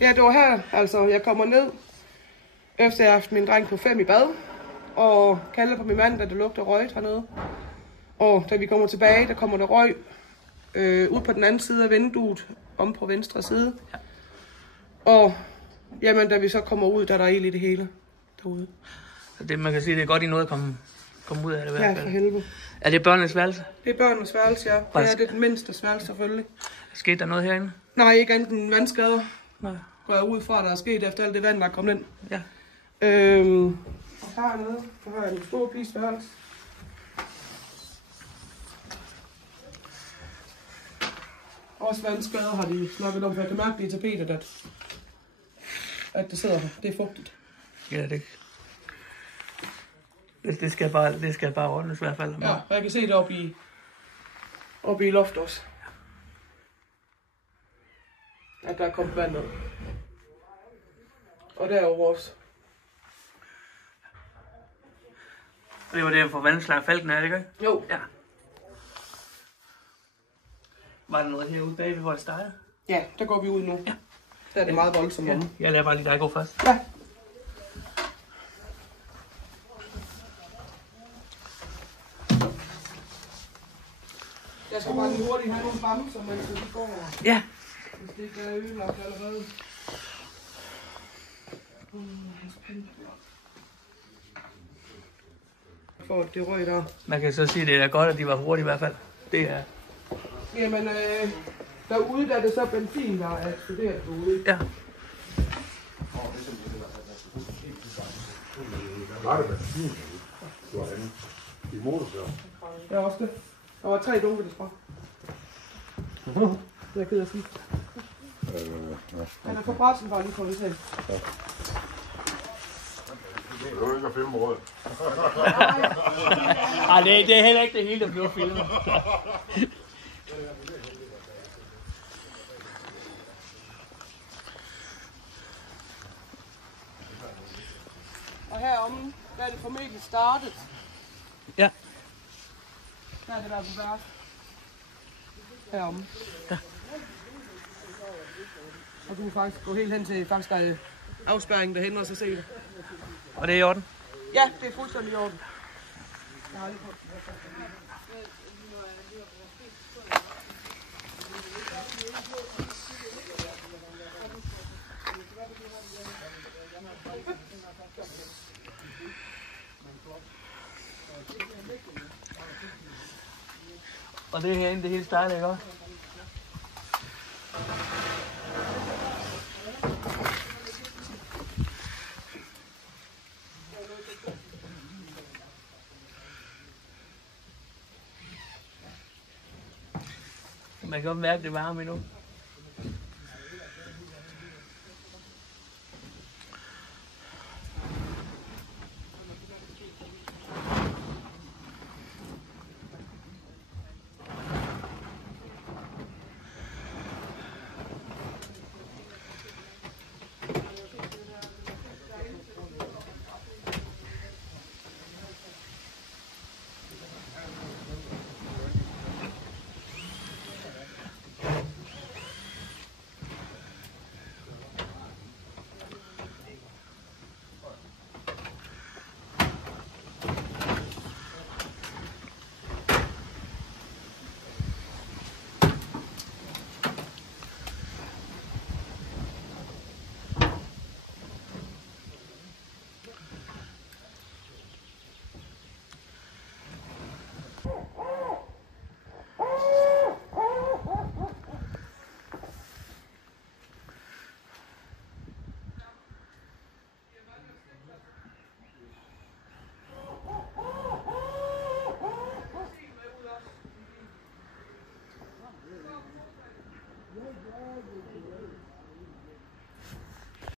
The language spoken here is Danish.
Ja, det var her, altså jeg kommer ned, efter jeg har haft min dreng på 5 i bad, og kalder på min mand, da det lugter røg hernede. Og da vi kommer tilbage, der kommer der røg ud på den anden side af vinduet, om på venstre side. Ja. Og jamen, da vi så kommer ud, der er der ild i det hele derude. Det, man kan sige, det er godt, I nåede at komme ud af det i hvert fald. Ja, for helvede. Er det børnenes værelse? Det er børnenes værelse, ja. Det er det mindste værelse, selvfølgelig. Skete der noget herinde? Nej, ikke andet end vandskader. Nej. Går jeg ud fra, der er sket efter alt det vand, der er kommet ind. Ja. Og hernede, der har jeg en stor plisværelse. Også vandskader har de snakket om, for jeg kan mærke det i tapetet, at det sidder her. Det er fugtigt. Ja, det skal bare ordnes i hvert fald. Ja, og jeg kan se det oppe i loft også. At der er kommet vand ned. Og derovre også. Og det var det for vandslag falken, er det ikke? Jo. Ja. Var der noget herude bagved, hvor det startede? Ja, der går vi ud nu. Ja. Der er det meget voldsomt. Ja. Jeg lader bare lige dig gå først. Ja. Jeg skal bare lige hurtigt have nogle bamser, mens vi går. Ja. Hvis det ikke er ødelagt allerede. For det røg der. Man kan så sige, at det er godt, at de var hurtige i hvert fald. Det er... Jamen, derude der er det så benzin, der er eksploderet derude. Ja. Var det benzin? Det var andet. I motorsav. Ja, også det. Der var 3 dunke, det fra. Det er ked af at sige. Han er på pressen bare lige kommet til. Det er jo ikke at filme råd. Ej, det er heller ikke det hele, der bliver filmet. Og heromme, der er det formentlig startet. Ja. Der er det der på værk. Heromme. Ja. Og du kan faktisk gå helt hen til faktisk der er afspærringen derhen og så se det. Og det er i orden? Ja, det er fuldstændig i orden. Jeg har lige på. Og det er herinde, det hele starter, ikke også? Man kan godt mærke, det varme endnu.